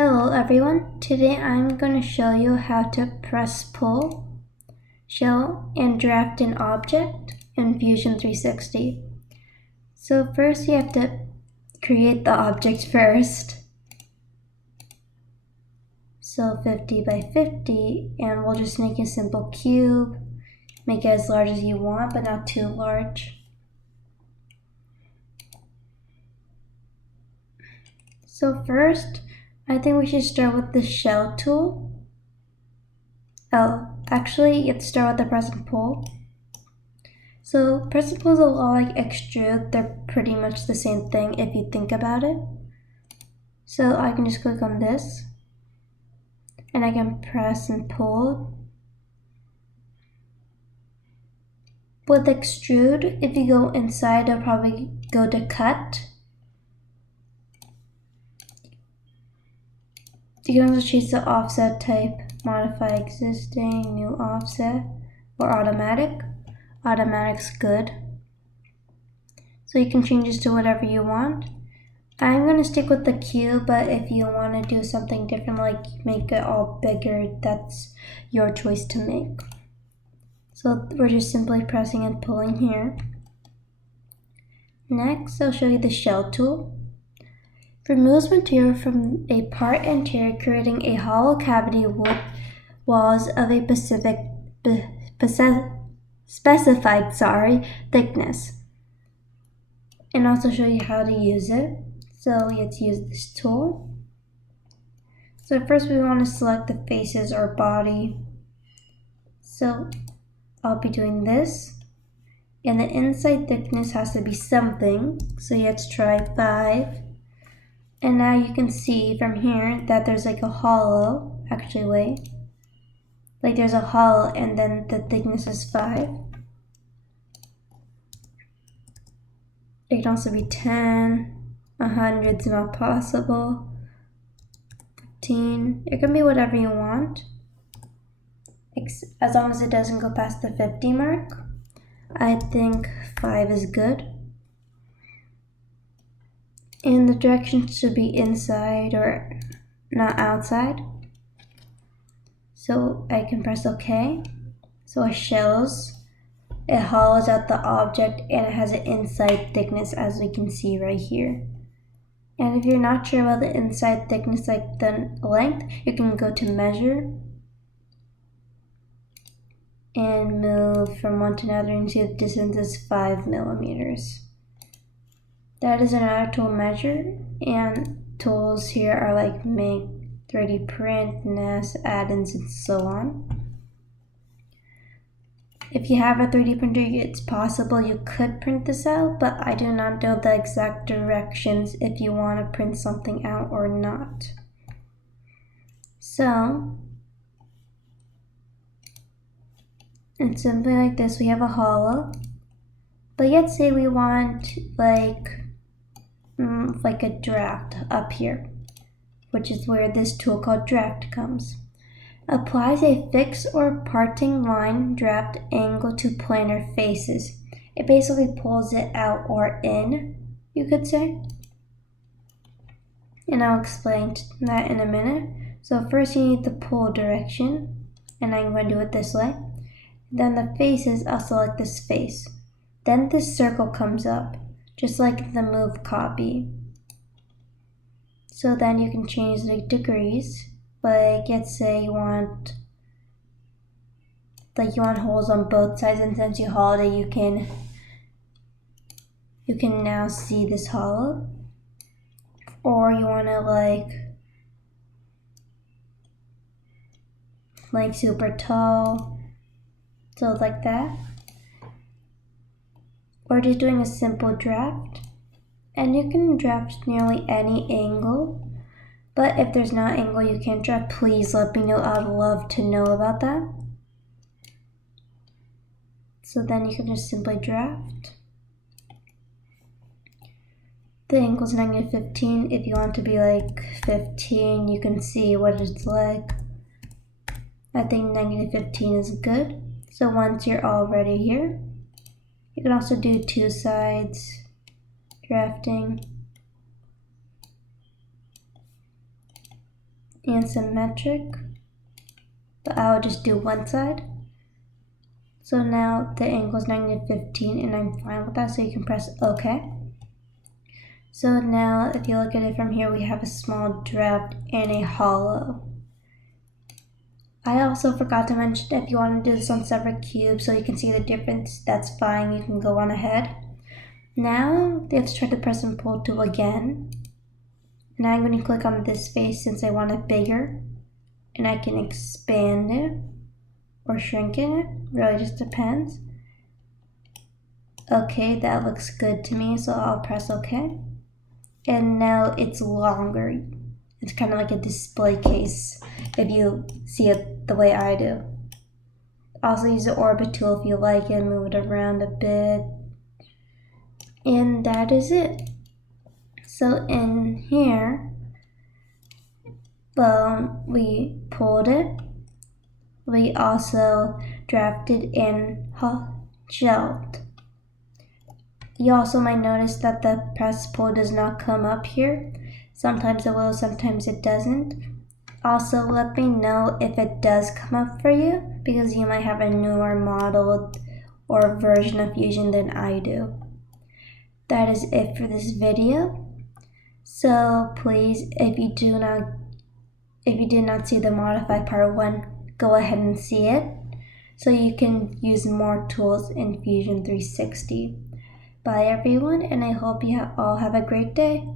Hello everyone, today I'm going to show you how to press pull, show, and draft an object in Fusion 360. So first you have to create the object first. So 50 by 50, and we'll just make a simple cube, make it as large as you want but not too large. So first, I think we should start with the shell tool. Actually, you have to start with the press and pull. So press and pull is a lot like extrude. They're pretty much the same thing if you think about it. So I can just click on this, and I can press and pull. With extrude, if you go inside, it'll probably go to cut. You can also change the offset type, modify existing, new offset, or automatic. Automatic's good. So you can change this to whatever you want. I'm going to stick with the cube, but if you want to do something different, like make it all bigger, that's your choice to make. So we're just simply pressing and pulling here. Next, I'll show you the shell tool. Removes material from a part interior, creating a hollow cavity with walls of a specified thickness. And also show you how to use it. So you have to use this tool. So first we want to select the faces or body. So I'll be doing this. And the inside thickness has to be something. So you have to try 5. And now you can see from here that there's like a hollow. Actually, wait. Like there's a hollow and then the thickness is 5. It can also be 10, 100's not possible, 15. It can be whatever you want, as long as it doesn't go past the 50 mark. I think 5 is good. And the direction should be inside or not outside. So I can press OK. So it shells. It hollows out the object and it has an inside thickness, as we can see right here. And if you're not sure about the inside thickness, like the length, you can go to measure and move from one to another and see the distance is 5 millimeters. That is another tool, measure, and tools here are like make, 3D print, nest, add-ins, and so on. If you have a 3D printer, it's possible you could print this out, but I do not know the exact directions if you want to print something out or not. So, it's simply like this. We have a hollow, but let's say we want like a draft up here, which is where this tool called draft comes. Applies a fixed or parting line draft angle to planar faces. It basically pulls it out or in, you could say. And I'll explain that in a minute. So first you need the pull direction, and I'm going to do it this way. Then the faces, I'll select this face. Then this circle comes up, just like the move copy. So then you can change the degrees. Like let's say you want holes on both sides, and since you hollowed it, you can now see this hollow. Or you want to like super tall, so like that. Or just doing a simple draft, and you can draft nearly any angle. But if there's no angle you can't draft, please let me know. I'd love to know about that. So then you can just simply draft. The angle is -15. If you want to be like 15, you can see what it's like. I think -15 is good. So once you're already here, you can also do 2 sides drafting. and symmetric, but I'll just do one side. So now the angle is -15 and I'm fine with that, so you can press OK. So now if you look at it from here, we have a small draft and a hollow. I also forgot to mention that if you want to do this on separate cubes so you can see the difference, that's fine, you can go on ahead. Now you have to try the press and pull tool again. Now I'm going to click on this face since I want it bigger, and I can expand it or shrink it, really just depends. Okay, that looks good to me, so I'll press OK. And now it's longer. It's kind of like a display case if you see it the way I do. Also use the orbit tool if you like it, move it around a bit. And that is it. So in here, we pulled it. We also drafted and shelved. You also might notice that the press pull does not come up here. Sometimes it will, sometimes it doesn't. Also, let me know if it does come up for you, because you might have a newer model or version of Fusion than I do. That is it for this video. So please, if you did not see the modify part 1, go ahead and see it, so you can use more tools in Fusion 360. Bye everyone, and I hope you all have a great day.